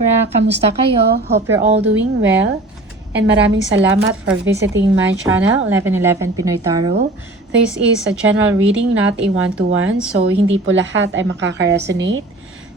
Libra, kamusta kayo? Hope you're all doing well. And maraming salamat for visiting my channel, 1111 Pinoy Tarot. This is a general reading, not a one-to-one. So, hindi po lahat ay makaka-resonate.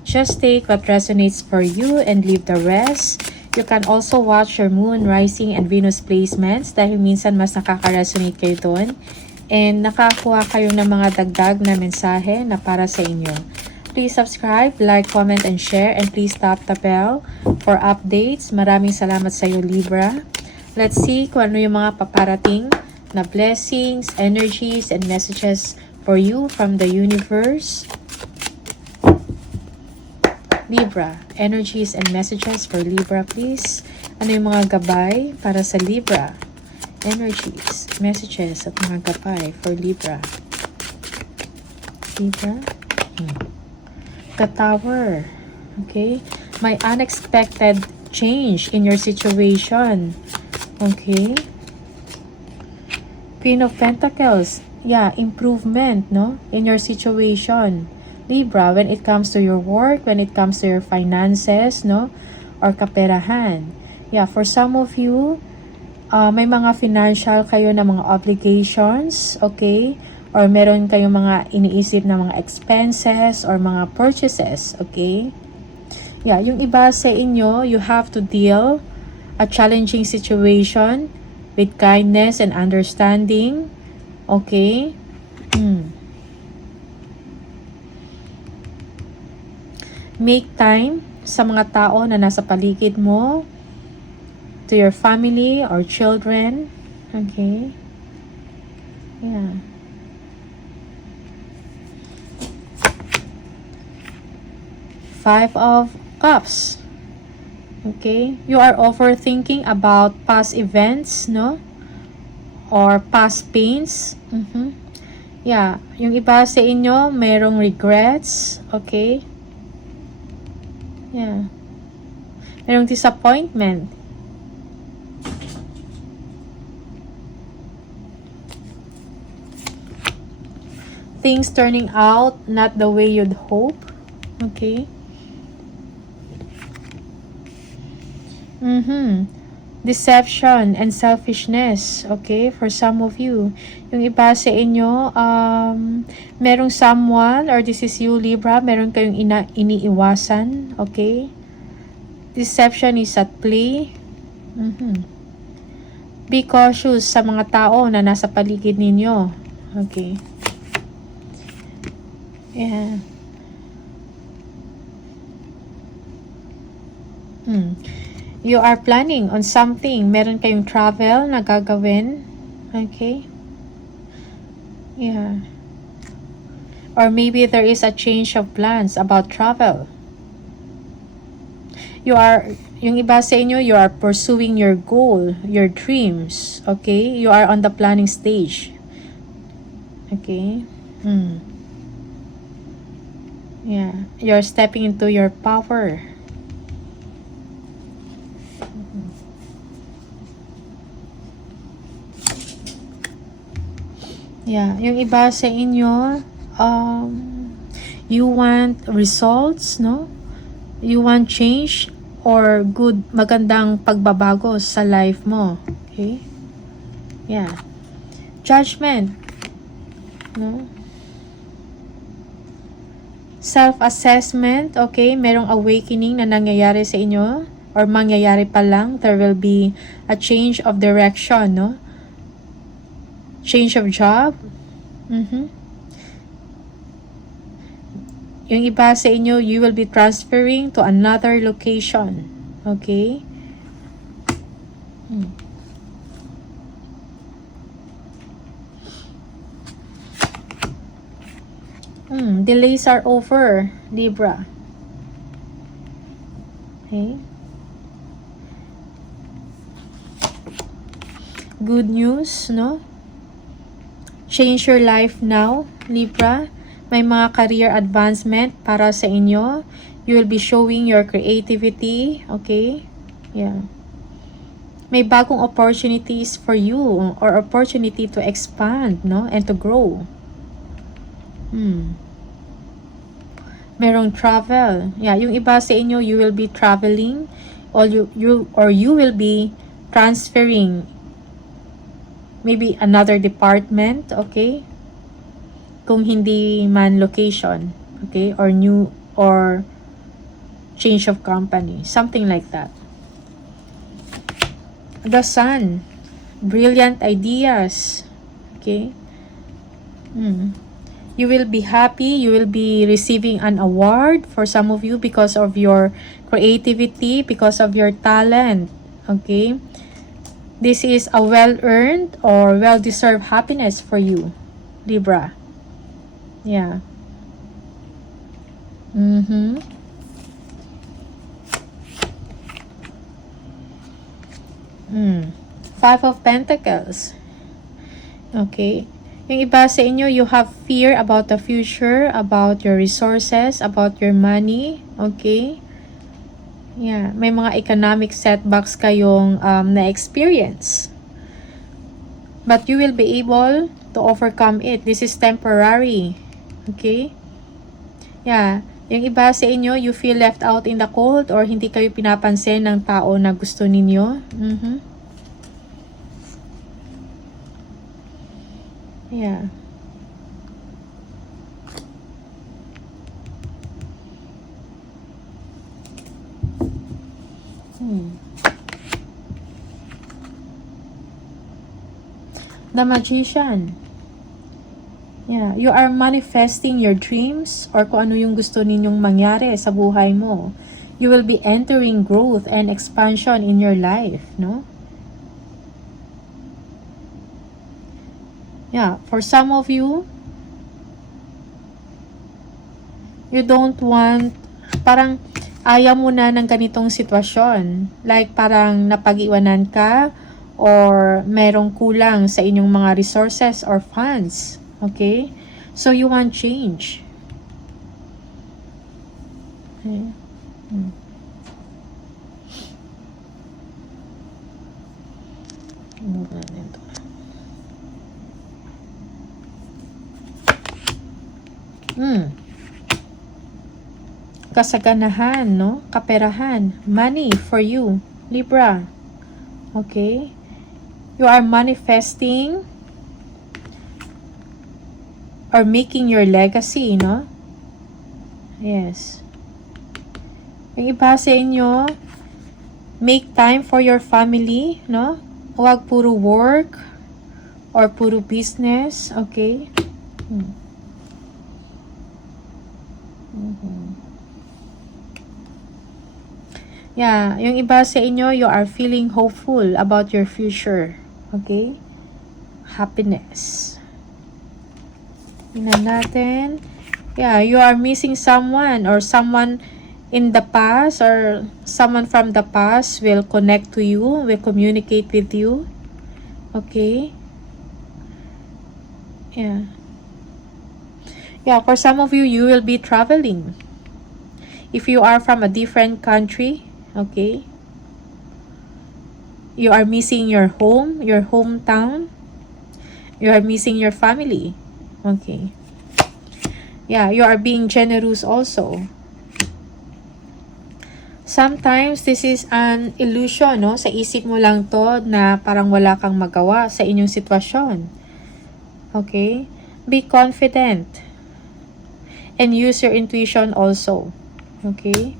Just take what resonates for you and leave the rest. You can also watch your moon, rising, and Venus placements dahil minsan mas nakaka-resonate kayo doon. And nakakuha kayo ng mga dagdag na mensahe na para sa inyo. Please subscribe, like, comment, and share. And please tap the bell for updates. Maraming salamat sa iyo, Libra. Let's see kung ano yung mga paparating na blessings, energies, and messages for you from the universe. Libra, energies and messages for Libra, please. Ano yung mga gabay para sa Libra? Energies, messages, at mga gabay for Libra. Libra. The Tower. Okay? May unexpected change in your situation. Okay? Queen of Pentacles. Yeah, improvement, no? In your situation. Libra, when it comes to your work, when it comes to your finances, no? Or kaperahan. Yeah, for some of you, may mga financial kayo na mga obligations, okay? Or meron kayong mga iniisip na mga expenses or mga purchases, okay? Yeah, yung iba sa inyo, you have to deal a challenging situation with kindness and understanding, okay? Make time sa mga tao na nasa paligid mo, to your family or children, okay? Yeah. Five of Cups. Okay? You are overthinking about past events, no? Or past pains. Yeah. Yung iba sa inyo, mayroong regrets. Okay? Yeah. Mayroong disappointment. Things turning out not the way you'd hope. Okay? Deception and selfishness, okay, for some of you. Yung iba sa inyo, merong someone, or this is you, Libra, meron kayong iniiwasan, okay? Deception is at play. Be cautious sa mga tao na nasa paligid ninyo, okay? Yeah. You are planning on something. Meron kayong travel na gagawin. Okay? Yeah. Or maybe there is a change of plans about travel. Yung iba sa inyo, you are pursuing your goal, your dreams. Okay? You are on the planning stage. Okay? Yeah. You're stepping into your power. Yeah, yung iba sa inyo, you want results, no? You want change or magandang pagbabago sa life mo. Okay? Yeah. Judgment. No? Self-assessment, okay? Merong awakening na nangyayari sa inyo or mangyayari pa lang. There will be a change of direction, no? Change of job. Yung iba sa inyo, you will be transferring to another location. Okay? Delays are over, Libra. Okay? Good news, no? Change your life now, Libra. May mga career advancement para sa inyo. You will be showing your creativity. Okay? Yeah. May bagong opportunities for you or opportunity to expand, no? And to grow. Merong travel. Yeah, yung iba sa inyo, you will be traveling or you will be transferring maybe another department, okay? Kung hindi man location, okay? Or new or change of company, something like that. The Sun, brilliant ideas, okay? You will be happy, you will be receiving an award for some of you because of your creativity, because of your talent, okay? This is a well-earned or well-deserved happiness for you, Libra. Yeah. Five of Pentacles. Okay. Yung iba sa inyo, you have fear about the future, about your resources, about your money. Okay. Yeah. May mga economic setbacks kayong na-experience. But you will be able to overcome it. This is temporary. Okay. Yeah. Yung iba sa inyo, you feel left out in the cold or hindi kayo pinapansin ng tao na gusto ninyo. Yeah. The Magician. Yeah, you are manifesting your dreams or kung ano yung gusto ninyong mangyari sa buhay mo. You will be entering growth and expansion in your life, no? Yeah, for some of you, you don't want, parang ayaw mo na ng ganitong sitwasyon. Like parang napag-iwanan ka or merong kulang sa inyong mga resources or funds. Okay? So you want change. Okay. Move natin ito. Kasaganahan, no? Kaperahan. Money for you, Libra. Okay? You are manifesting or making your legacy, no? Yes. Yung iba sa inyo, make time for your family, no? Huwag puro work or puro business, okay? Yeah, yung iba sa inyo, you are feeling hopeful about your future. Okay? Happiness. Tingnan natin. Yeah, you are missing someone or someone in the past or someone from the past will connect to you, will communicate with you. Okay? Yeah. Yeah, for some of you, you will be traveling. If you are from a different country, okay? You are missing your home, your hometown. You are missing your family. Okay. Yeah, you are being generous also. Sometimes, this is an illusion, no? Sa isip mo lang to na parang wala kang magawa sa inyong sitwasyon. Okay? Be confident. And use your intuition also. Okay?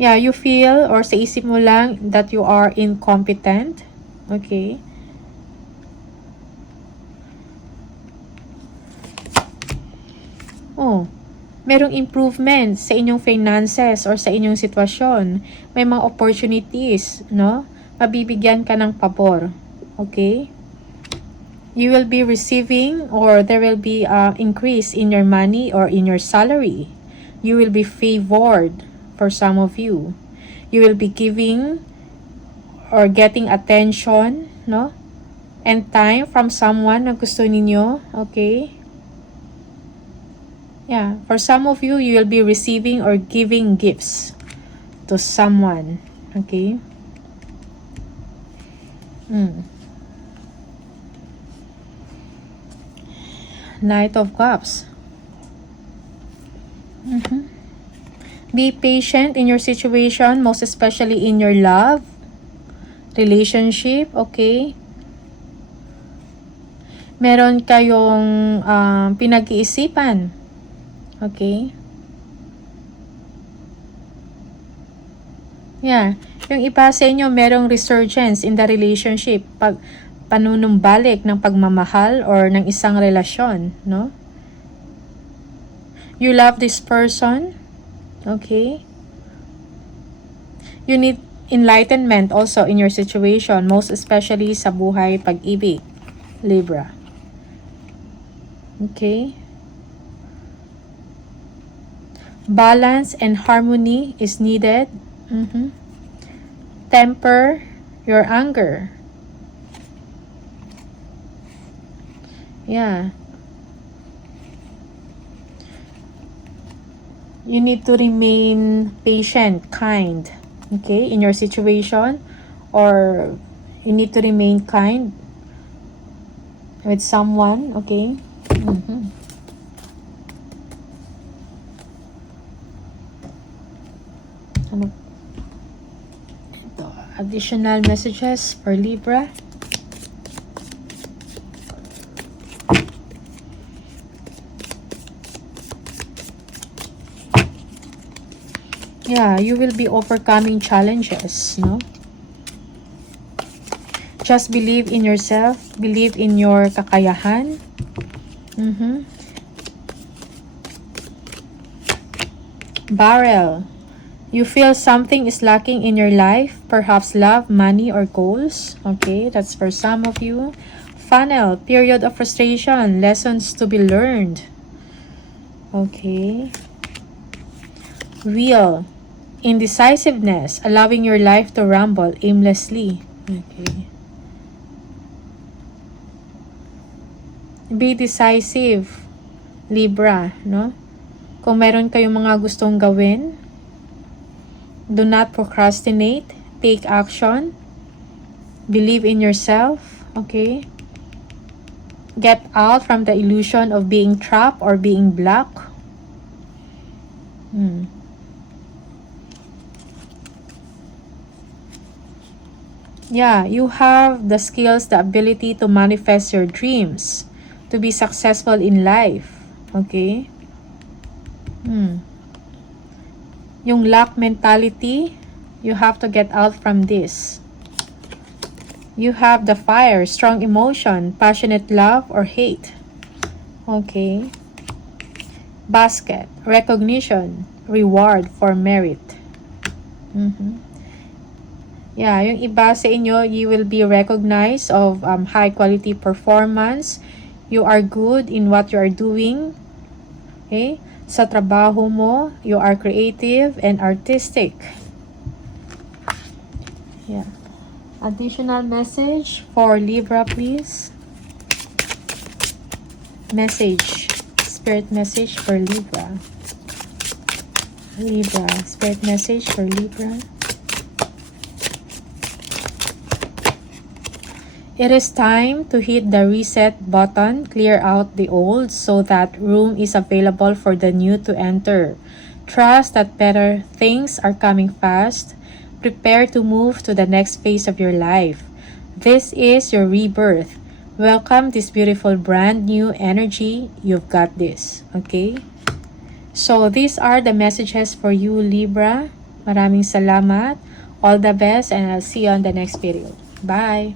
Yeah, you feel or sa isip mo lang that you are incompetent. Okay? Oh, merong improvement sa inyong finances or sa inyong sitwasyon. May mga opportunities, no? Mabibigyan ka ng pabor. Okay? You will be receiving or there will be an increase in your money or in your salary. You will be favored for some of you. You will be giving or getting attention, no? And time from someone na gusto ninyo. Okay? Yeah, for some of you, you will be receiving or giving gifts to someone. Okay? Knight of Cups. Be patient in your situation, most especially in your love, relationship, okay? Meron kayong pinag-iisipan, okay? Yeah, yung iba sa inyo merong resurgence in the relationship, panunumbalik ng pagmamahal or ng isang relasyon, no? You love this person, okay? You need enlightenment also in your situation, most especially sa buhay pag-ibig, Libra. Okay? Balance and harmony is needed. Temper your anger. Yeah. You need to remain patient, kind, okay, in your situation, or you need to remain kind with someone, okay? Ito, additional messages for Libra. Yeah, you will be overcoming challenges, no? Just believe in yourself, believe in your kakayahan. Barrel. You feel something is lacking in your life, perhaps love, money, or goals. Okay, that's for some of you. Funnel. Period of frustration, lessons to be learned. Okay. Wheel. Indecisiveness, allowing your life to ramble aimlessly. Okay. Be decisive, Libra, no? Kung meron kayong mga gustong gawin, do not procrastinate, take action, believe in yourself, okay? Get out from the illusion of being trapped or being blocked. Yeah, you have the skills, the ability to manifest your dreams, to be successful in life. Okay? Yung lack mentality, you have to get out from this. You have the fire, strong emotion, passionate love or hate. Okay? Basket, recognition, reward for merit. Yeah, yung iba sa inyo, you will be recognized of high quality performance. You are good in what you are doing. Okay? Sa trabaho mo, you are creative and artistic. Yeah. Additional message for Libra, please. Message. Spirit message for Libra. Libra. Spirit message for Libra. It is time to hit the reset button, clear out the old so that room is available for the new to enter. Trust that better things are coming fast. Prepare to move to the next phase of your life. This is your rebirth. Welcome this beautiful brand new energy. You've got this. Okay? So these are the messages for you, Libra. Maraming salamat. All the best and I'll see you on the next video. Bye!